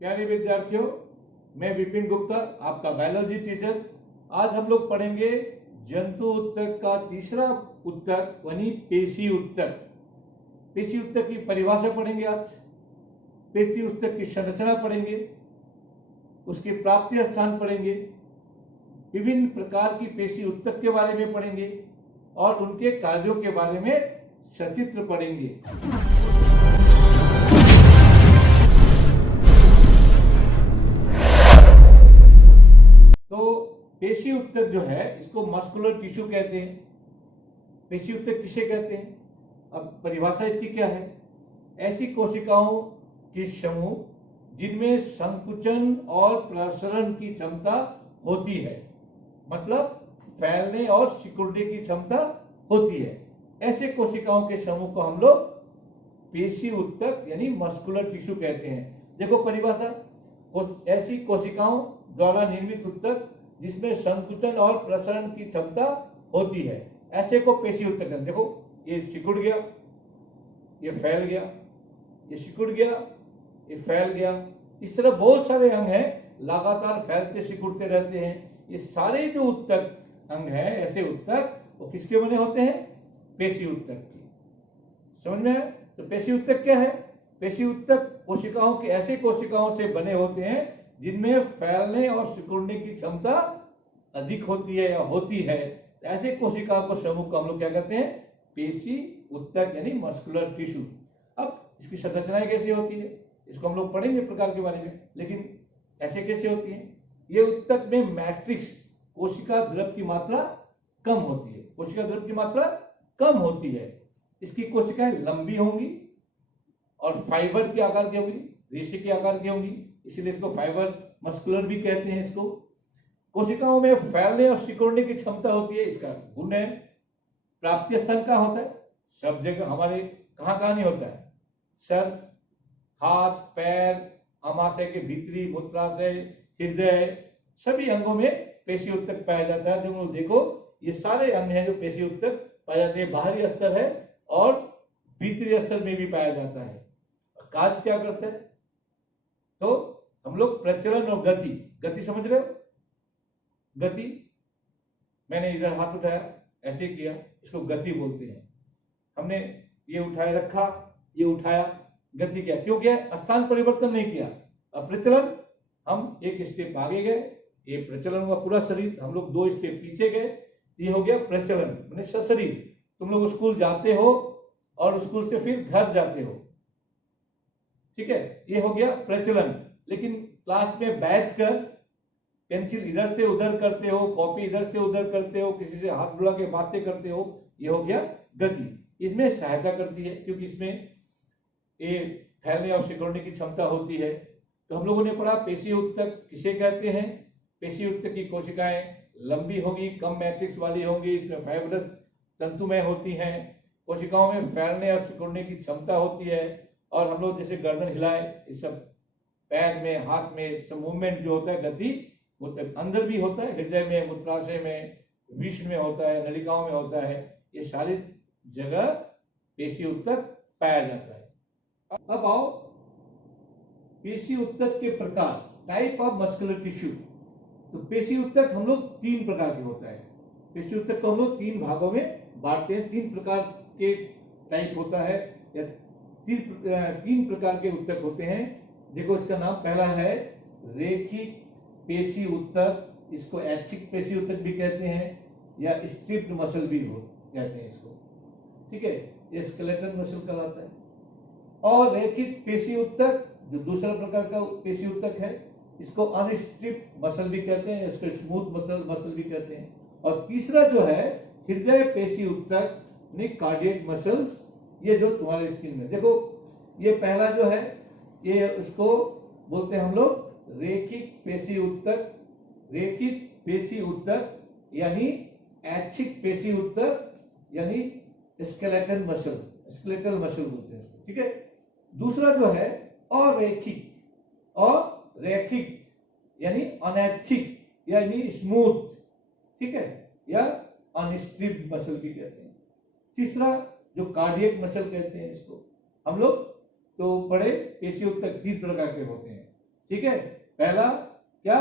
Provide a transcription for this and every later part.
प्यारे विद्यार्थियों, मैं विपिन गुप्ता, आपका बायोलॉजी टीचर। आज हम लोग पढ़ेंगे जंतु उत्तक का तीसरा उत्तक यानी पेशी उत्तक। पेशी उत्तक की परिभाषा पढ़ेंगे आज, पेशी उत्तक की संरचना पढ़ेंगे, उसके प्राप्ति स्थान पढ़ेंगे, विभिन्न प्रकार की पेशी उत्तक के बारे में पढ़ेंगे और उनके कार्यों के बारे में सचित्र पढ़ेंगे। तो पेशी उत्तक जो है इसको मस्कुलर टिश्यू कहते हैं। पेशी उत्तक किसे कहते हैं? अब परिभाषा इसकी क्या है? ऐसी कोशिकाओं की समूह जिनमें संकुचन और प्रसरण की क्षमता होती है, मतलब फैलने और सिकुड़ने की क्षमता होती है। ऐसे कोशिकाओं के समूह को हम लोग पेशी उत्तक यानी मस्कुलर टिश्यू कहते हैं। देखो परिभाषा, ऐसी कोशिकाओं द्वारा निर्मित उत्तक जिसमें संकुचन और प्रसरण की क्षमता होती है, ऐसे को पेशी उत्तक कहते हैं। देखो, ये सिकुड़ गया, ये फैल गया, ये सिकुड़ गया, ये फैल गया। इस तरह बहुत सारे अंग हैं, लगातार फैलते सिकुड़ते रहते हैं। ये सारे जो उत्तक अंग हैं, ऐसे उत्तक, वो किसके बने होते हैं? पेशी उत्तक के। समझ में आया? तो पेशी उत्तक क्या है? पेशी उत्तक कोशिकाओं के ऐसे कोशिकाओं से बने होते हैं जिनमें फैलने और सिकुड़ने की क्षमता अधिक होती है या होती है। ऐसे कोशिकाओं को समूह को हम लोग क्या कहते हैं? पेशी उत्तक यानी मस्कुलर टिश्यू। अब इसकी संरचनाएं कैसे होती है इसको हम लोग पढ़ेंगे प्रकार के बारे में, लेकिन ऐसे कैसे होती है? ये उत्तक में मैट्रिक्स कोशिका द्रव की मात्रा कम होती है। कोशिका द्रव की मात्रा कम होती है। इसकी कोशिकाएं लंबी होंगी और फाइबर के आकार की होंगी, रेशे के आकार की होंगी, इसलिए इसको फाइबर मस्कुलर भी कहते हैं। इसको कोशिकाओं में फैलने और सिकुड़ने की क्षमता होती है, इसका गुण है। प्राप्ति स्थान कहाँ होता है? सब जगह हमारे कहाँ नहीं होता है? सर, हाथ, पैर, आमाशय के भीतरी, मूत्राशय, हृदय, सभी अंगों में पेशी उत्तक पाया जाता है। जो देखो, ये सारे अंग हैं जो पेशी उत्तक पाए जाते हैं। बाहरी स्तर है और भीतरी स्तर में भी पाया जाता है। कार्य क्या करता है? तो हम लोग प्रचलन और गति समझ रहे हो? गति, मैंने इधर हाथ उठाया, ऐसे किया, इसको गति बोलते हैं। हमने ये उठाए रखा, ये उठाया, गति क्या? क्यों किया? स्थान परिवर्तन नहीं किया। अब प्रचलन, हम एक स्टेप आगे गए, ये प्रचलन हुआ पूरा शरीर। हम लोग 2 स्टेप पीछे गए, ये हो गया प्रचलन माने सशरीर। तुम लोग स्कूल जाते हो और स्कूल से फिर घर जाते हो, ठीक है? ये हो गया प्रचलन। लेकिन क्लास में बैठकर पेंसिल इधर से उधर करते हो, कॉपी इधर से उधर करते हो, किसी से हाथ बुला के बातें करते हो, ये हो गया गति। इसमें सहायता करती है क्योंकि इसमें ये फैलने और सिकुड़ने की क्षमता होती है। तो हम लोगों ने पढ़ा पेशी उत्तक किसे कहते हैं। पेशी उत्तक की कोशिकाएं लंबी होगी, कम मैट्रिक्स वाली होंगी, इसमें फाइब्रस तंतुमय होती हैं। कोशिकाओं में फैलने और सिकुड़ने की क्षमता होती है। और हम लोग जैसे गर्दन हिलाए, इस सब पैर में, हाथ में, सब मूवमेंट जो होता है, गति अंदर भी होता है, हृदय में, मूत्राशय में, विष्ण में होता है, नलिकाओं में होता है। ये सारी जगह पेशी उत्तक पाया जाता है। अब आओ पेशी उत्तक के प्रकार, टाइप ऑफ मस्कुलर टिश्यू। तो पेशी उत्तक हम लोग 3 प्रकार के होता है। पेशी उत्तक को हम लोग 3 भागों में बांटते हैं। 3 प्रकार के टाइप होता है या 3 प्रकार के उत्तक होते हैं। देखो, इसका नाम पहला है रेखिक पेशी उत्तक, इसको ऐच्छिक पेशी उत्तक भी कहते हैं या स्ट्रिप्ड मसल भी कहते हैं इसको, ठीक है? ये स्केलेटल मसल कहलाता है। और रेखिक पेशी उत्तक जो दूसरा प्रकार का पेशी उत्तक है, इसको अनस्ट्रिप्ड मसल भी कहते हैं, इसको स्मूथ मसल भी कहते हैं। और तीसरा जो है हृदय पेशी उत्तक, कार्डियक मसल्स, ये जो तुम्हारे स्क्रीन में देखो, ये पहला जो है, ये उसको बोलते हैं हम लोग रेखिक पेशी उत्तक। रेखिक पेशी उत्तक यानी ऐच्छिक पेशी उत्तक यानी स्केलेटल मसल बोलते हैं इसको, ठीक है? दूसरा जो है अरैखिक और रैखिक यानी अनैच्छिक यानी स्मूथ, ठीक है? या अनस्ट्रिप्ड मसल भी कहते हैं। तीसरा जो कार्डियक मसल कहते हैं इसको हम लोग। तो बड़े पेशी उत्तक 3 प्रकार के होते हैं। ठीक है, पहला क्या,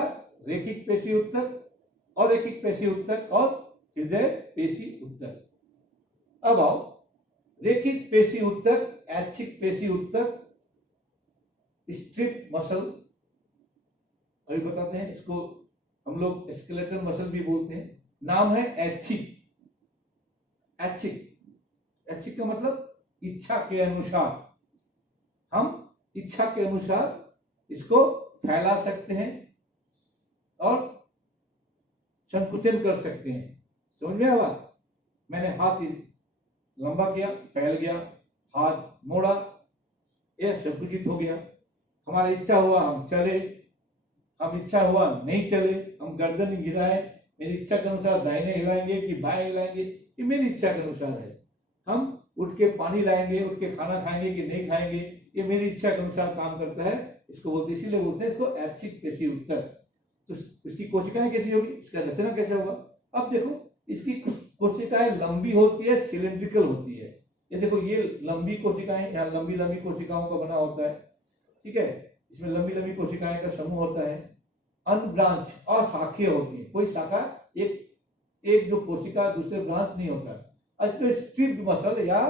रेखिक पेशी उत्तक, अरेखिक पेशी उत्तक और हृदय पेशी उत्तक। अब आओ रेखिक पेशी उत्तक, ऐच्छिक पेशी उत्तक, स्ट्रिप मसल, अभी बताते हैं इसको, हम लोग स्केलेटल मसल भी बोलते हैं। नाम है ऐच्छिक। ऐच्छिक, ऐच्छिक का मतलब इच्छा के अनुसार, हम इच्छा के अनुसार इसको फैला सकते हैं और संकुचन कर सकते हैं। समझ में आया बात? मैंने हाथ लंबा किया, फैल गया, हाथ मोड़ा, यह संकुचित हो गया। हमारा इच्छा हुआ हम चले, हम इच्छा हुआ नहीं चले, हम गर्दन गिराए, मेरी इच्छा के अनुसार दाहिने हिलाएंगे कि बाएं हिलाएंगे, ये मेरी इच्छा के अनुसार है। हम उठ के पानी लाएंगे, उठ के खाना खाएंगे कि नहीं खाएंगे, ये मेरी इच्छा के अनुसार काम करता है। इसको बोलते, इसीलिए बोलते हैं इसको ऐच्छिक पेशी उत्तक। तो उसकी कोशिकाएं कैसी होगी, इसका रचना कैसे होगा? अब देखो, इसकी कोशिकाएं लंबी होती है, सिलेंड्रिकल होती है। ये देखो, ये लंबी कोशिकाएं, यहाँ लंबी लंबी कोशिकाओं का बना होता है, ठीक है, इसमें लंबी लंबी कोशिकाएं का समूह होता है। अनब्रांच, अशाखीय होती है, कोई शाखा, एक जो कोशिका दूसरे ब्रांच नहीं होता। अच्छा, स्ट्रिप्ड मसल, या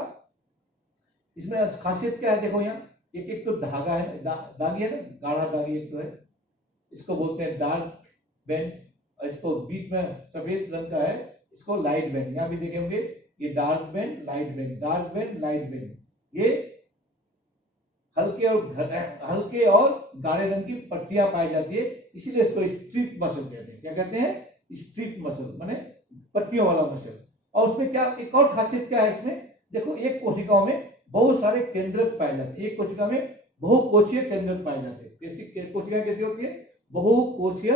इसमें खासियत क्या है, देखो यहाँ एक एक तो धागा है, दागी है ना, गाढ़ा दागी एक तो है, इसको बोलते हैं डार्क बैंड, और इसको बीच में सफेद रंग का है, इसको लाइट बैंड। यहाँ भी देखेंगे ये dark band, light band, dark band, light band, ये हल्के और गाढ़े रंग की पट्टियां पाई जाती है, इसीलिए इसको स्ट्रिप मसल कहते हैं। क्या कहते हैं? स्ट्रिप मसल, माने पट्टियों वाला मसल। और उसमें क्या, एक और खासियत क्या है इसमें, देखो, एक कोशिकाओं में बहुत सारे केंद्रक पाए जाते हैं, एक कोशिका में बहुकोशीय केंद्रक पाए जाते हैं। कोशिकाएं कैसी होती है? बहुकोशीय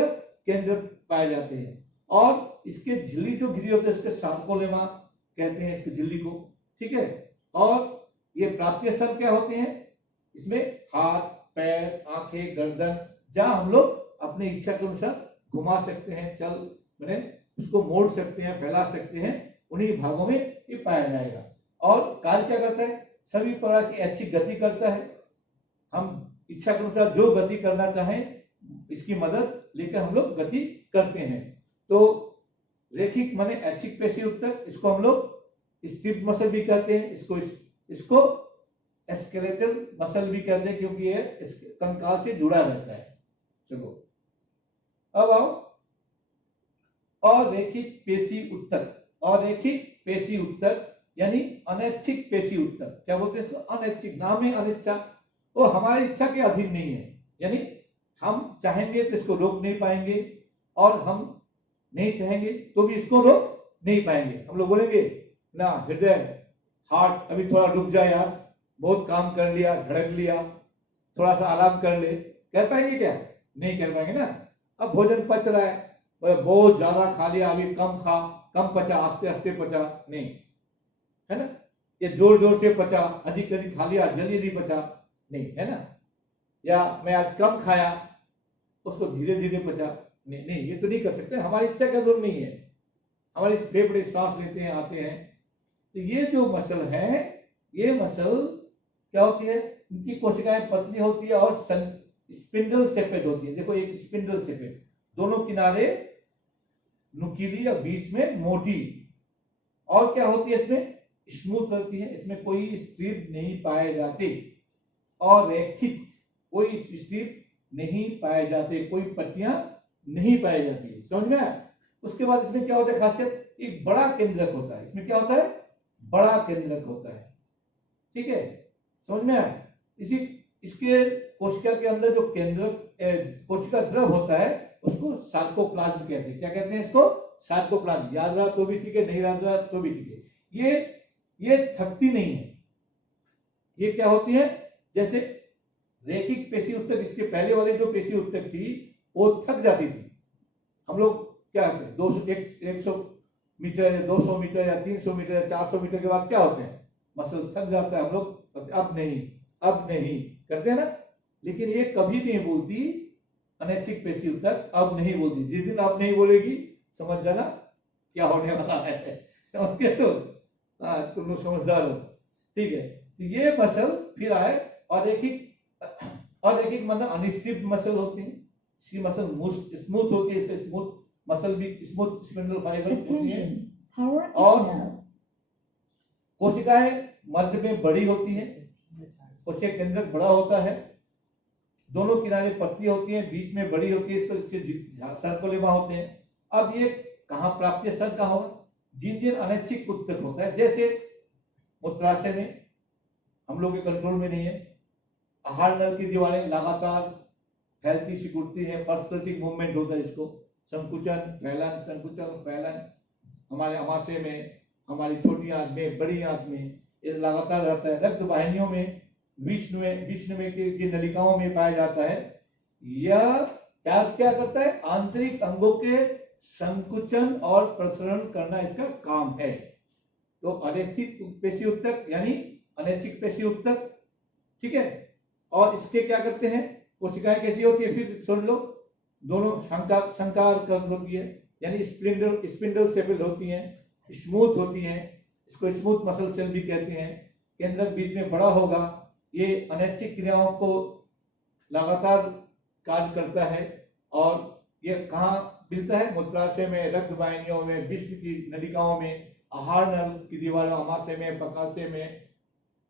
केंद्रक पाए जाते हैं। और इसके झिल्ली जो घिरी होती है, इसके सार्कोलेमा कहते हैं इसकी झिल्ली को, ठीक है। और ये प्राप्तीय स्थल क्या होते हैं, इसमें हाथ, पैर, आंखें, गर्दन, जहां हम लोग अपनी इच्छा के अनुसार घुमा सकते हैं, चल मैंने उसको मोड़ सकते हैं, फैला सकते हैं, उन्हीं भागों में ये पाया जाएगा। और कार्य क्या करता है? सभी प्रकार की ऐच्छिक गति करता है। हम इच्छा के अनुसार जो गति करना चाहें, इसकी मदद लेकर हम लोग गति करते हैं। तो रेखिक माने ऐच्छिक पेशी उत्तक, इसको हम लोग स्ट्रिप मसल भी कहते हैं, इसको स्केलेटल मसल भी कहते हैं, क्योंकि ये कंकाल से जुड़ा रहता है। चलो अब आओ अरेखिक पेशी उत्तक। अरेखिक पेशी उत्तक यानी अनैच्छिक पेशी उत्तक। क्या बोलते हैं इसको? अनैच्छिक, नाम है अनिच्छा, वो हमारी इच्छा के अधीन नहीं है, यानी हम चाहेंगे तो इसको रोक नहीं पाएंगे, और हम नहीं चाहेंगे तो भी इसको रोक नहीं पाएंगे। हम लोग बोलेंगे ना, हृदय, हार्ट अभी थोड़ा रुक जाए यार, बहुत काम कर लिया, झड़क लिया, थोड़ा सा आराम कर ले, कर पाएंगे क्या? नहीं कर पाएंगे ना। अब भोजन पच रहा है, बहुत ज्यादा खा लिया, अभी कम खा, कम पचा, आस्ते आस्ते पचा, नहीं, है ना। ये जोर जोर से पचा, अधिक अधिक खा लिया, जल्दी जल्दी पचा, नहीं, है ना। या मैं आज कम खाया, उसको धीरे धीरे पचा, नहीं नहीं, ये तो नहीं कर सकते, हमारी इच्छा का जोर नहीं है। हमारे फेफड़े सांस लेते हैं, आते हैं। तो ये जो मसल है, ये मसल क्या होती है, इनकी कोशिकाएं पतली होती है और स्पिंडल शेपेड होती है। देखो, एक स्पिंडल शेपेड, दोनों किनारे नुकीली या बीच में मोटी, और क्या होती है इसमें? स्मूथ रहती है, इसमें कोई स्ट्रिप नहीं पाए जाते, और रेखिक, कोई स्ट्रिप नहीं पाए जाते, कोई पट्टियां नहीं पाई जाती। समझ में आया? उसके बाद इसमें क्या होता है खासियत? एक बड़ा केंद्रक होता है। इसमें क्या होता है? बड़ा केंद्रक होता है, ठीक है, समझ में आया? इसके कोशिका के अंदर जो केंद्रक, कोशिका द्रव होता है, उसको सार्कोप्लाज्म कहते हैं। क्या कहते हैं इसको? सार्कोप्लाज्म। याद रहा तो भी ठीक है, नहीं याद रहा तो भी ठीक है। ये थकती नहीं है। ये क्या होती है? जैसे रेखिक पेशी उत्तक, इसके पहले वाली जो पेशी उत्तक थी वो थक जाती थी। हम लोग क्या करते हैं, 100 मीटर या 200 मीटर या 300 मीटर या 400 मीटर के बाद क्या होते हैं? मसल थक जाता है, हम लोग अब नहीं करते हैं ना। लेकिन ये कभी नहीं बोलती, अनैच्छिक पेशी उत्तक अब नहीं बोलती। जिस दिन अब नहीं बोलेगी, समझ जाना क्या होने वाला है। समझ गए? तो तुम लोग समझदार हो, ठीक है। तो ये मसल फिर आए, और रेखिक और एक एक मतलब अनस्ट्रिप्ड मसल होती है, इसकी मसल स्मूथ होती है, इसका स्मूथ मसल भी स्मूथ स्पिंडल फाइबर होती है। और कोशिकाएं मध्य में बड़ी होती है, कोशिका केंद्रक बड़ा होता है, दोनों किनारे पतली होती है, बीच में बड़ी होती है, इसके सर्कोलेमा होते हैं। अब ये कहाँ प्राप्तीय स्थल कहाँ होगा? जिन जिन अनैच्छिक उत्तक होता है, जैसे मूत्राशय में हम लोग के कंट्रोल में नहीं है, आहार नल की दीवारें लगातार फैलती सिकुड़ती है, पर्सपेक्टिव मूवमेंट होता है, इसको संकुचन फैलन हमारे आमाशय में, हमारी छोटी आंत में, बड़ी आंत में ये लगातार रहता है। रक्त वाहिनियों में, विष्णु में की नलिकाओं में पाया जाता है। यह क्या करता है? आंतरिक अंगों के संकुचन और प्रसरण करना इसका काम है। तो अनैच्छिक पेशी उत्तक यानी अनैच्छिक पेशी उत्तक, ठीक है। और इसके क्या करते हैं? कोशिकाएं कैसी होती है? फिर सुन लो, दोनों शंकार होती है, यानी स्पिंडल सेपल होती हैं, स्मूथ होती हैं, इसको स्मूथ मसल सेल भी कहते हैं। केंद्रक बीच में बड़ा होगा, ये अनैच्छिक क्रियाओं को लगातार कार्य करता है। और ये कहाँ मिलता है? मूत्राशय में, रक्त वाहिनियों में, विष्णु की नलिकाओं में, आहार नल की दीवारों, आमाशय में, प्रकाशय में,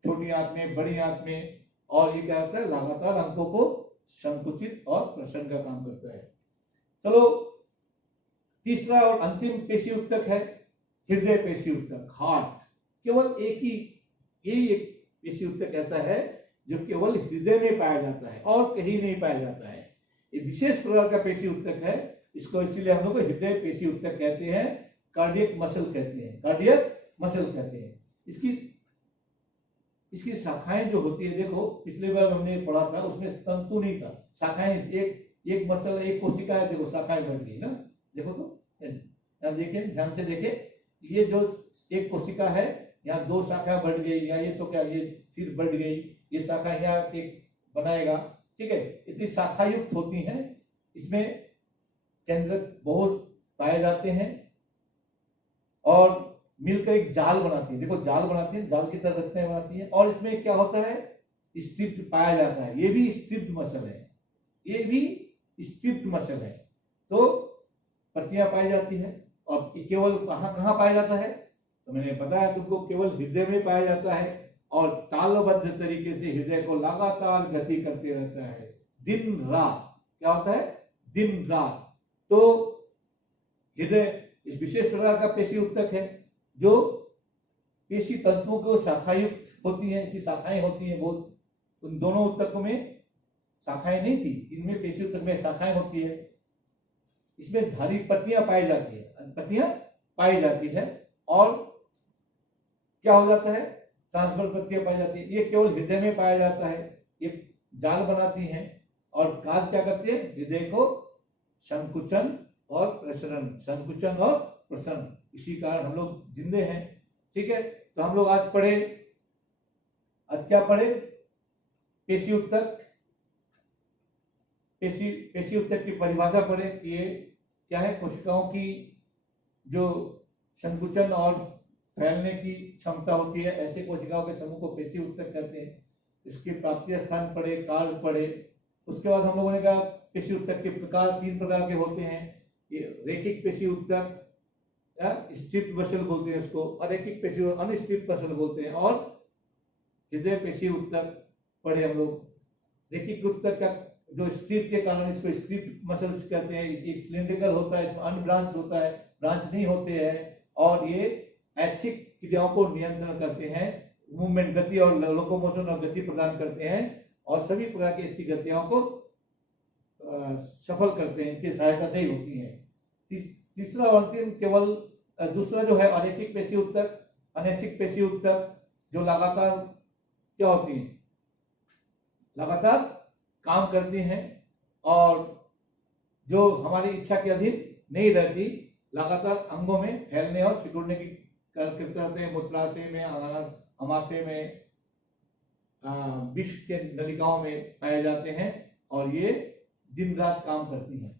छोटी आंत में, बड़ी आंत में। और ये क्या करता है? लगातार अंगों को संकुचित और प्रसन्न का काम करता है। चलो, तीसरा और अंतिम पेशी उत्तक है हृदय पेशी उत्तक, हार्ट। केवल यही एक पेशी उत्तक ऐसा है जो केवल हृदय में पाया जाता है और कहीं नहीं पाया जाता है। ये विशेष प्रकार का पेशी उत्तक है, इसको इसीलिए हम लोग हृदय पेशी उत्तक कहते हैं, कार्डियक मसल कहते हैं, कार्डियक मसल कहते हैं। इसकी शाखाएं जो होती है, देखो पिछले बार हमने पढ़ा था, उसमें तंतु नहीं था, शाखाएं, एक मसल, एक कोशिका है, देखो शाखाएं बढ़ गई ना, देखो तो देखिए, ध्यान से देखिए, ये जो एक कोशिका है, यहाँ दो शाखा बढ़ गई, या ये तो क्या, ये फिर बढ़ गई, ये शाखा यहाँ एक बनाएगा, ठीक है। इतनी शाखा युक्त होती हैं, इसमें केंद्रक बहुत पाए जाते हैं और मिलकर एक जाल बनाती है, देखो जाल बनाती है, जाल की तरह रचनाएं बनाती है। और इसमें क्या होता है? स्ट्रिप्ड पाया जाता है, ये भी स्ट्रिप्ड मसल है, ये भी स्ट्रिप्ड मसल है। तो पत्तियां पाई जाती है। और केवल कहाँ पाया जाता है? तो मैंने बताया तुमको, केवल हृदय में पाया जाता है और तालबद्ध तरीके से हृदय को लगातार गति करते रहता है दिन रात। क्या होता है? दिन रात। तो हृदय इस विशेष प्रकार का पेशी उत्तक है जो पेशी तंतुओं को शाखायुक्त होती है, कि शाखाएं होती हैं बहुत। उन दोनों उत्तकों में शाखाएं नहीं थी, इनमें पेशी उत्तक में शाखाएं होती है। इसमें धारी पत्तियां पाई जाती है, और क्या हो जाता है? ट्रांसफर पत्तियां पाई जाती है। ये केवल हृदय में पाया जाता है, ये जाल बनाती हैं और कार्य क्या करती है? हृदय को संकुचन और प्रसरण, इसी कारण हम लोग जिंदे हैं, ठीक है। तो हम लोग आज क्या पढ़े? पेशी उत्तक की परिभाषा पढ़े कि ये क्या है? कोशिकाओं की जो संकुचन और फैलने की क्षमता होती है, ऐसे कोशिकाओं के समूह को पेशी उत्तक कहते हैं। इसके प्राप्तीय स्थान पढ़े, कार्य पढ़े। उसके बाद हम लोगों ने कहा पेशी उत्तक के प्रकार 3 प्रकार के होते हैं। ये रेखिक पेशी उत्तक, स्ट्रिप्ड मसल बोलते हैं इसको, अरेखिक पेशी, अनस्ट्रिप्ड मसल बोलते हैं। और हृदय पेशी उत्तक पढ़े हम लोग। रेखिक उत्तक का जो स्ट्रिप के कारण इसको स्ट्रिप्ड मसल्स कहते हैं। एक सिलिंड्रिकल होता है, इसमें अनब्रांच होता है, ब्रांच नहीं होते हैं। और ये ऐच्छिक क्रियाओं को नियंत्रण करते हैं, मूवमेंट, गति और लोकोमोशन और गति प्रदान करते हैं, और सभी प्रकार की अच्छी गतियों को सफल करते हैं, इनकी सहायता से ही होती है। तीसरा और अंतिम केवल दूसरा जो है अनैच्छिक पेशी उत्तक, अनैच्छिक पेशी उत्तक जो लगातार क्या होती है? लगातार काम करती हैं और जो हमारी इच्छा के अधीन नहीं रहती, लगातार अंगों में फैलने और सिकुड़ने की करते रहते हैं। मूत्राशय में, आमाशय में, विष के नलिकाओं में पाए जाते हैं और ये दिन रात काम करती हैं।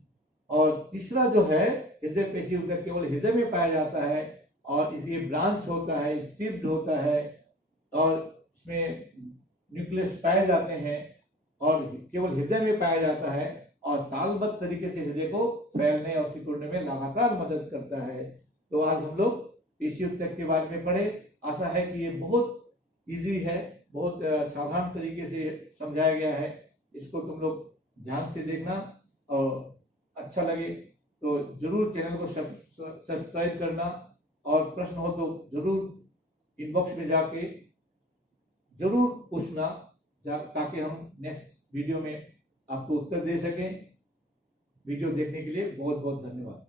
और तीसरा जो है हृदय पेशी उत्तक, केवल हृदय में पाया जाता है और ये ब्रांच होता है, स्ट्रिप्ड होता है और इसमें न्यूक्लियस पाए जाते हैं। और केवल हृदय में पाया जाता है और तालबद्ध तरीके से हृदय को फैलने और सिकुड़ने में लगातार मदद करता है। तो आज हम लोग पेशी उत्तक के बारे में पढ़े। आशा है कि ये बहुत इजी है, बहुत साधारण तरीके से समझाया गया है। इसको तुम लोग ध्यान से देखना और अच्छा लगे तो जरूर चैनल को सब्सक्राइब करना और प्रश्न हो तो जरूर इनबॉक्स में जाके जरूर पूछना ताकि हम नेक्स्ट वीडियो में आपको उत्तर दे सकें। वीडियो देखने के लिए बहुत बहुत धन्यवाद।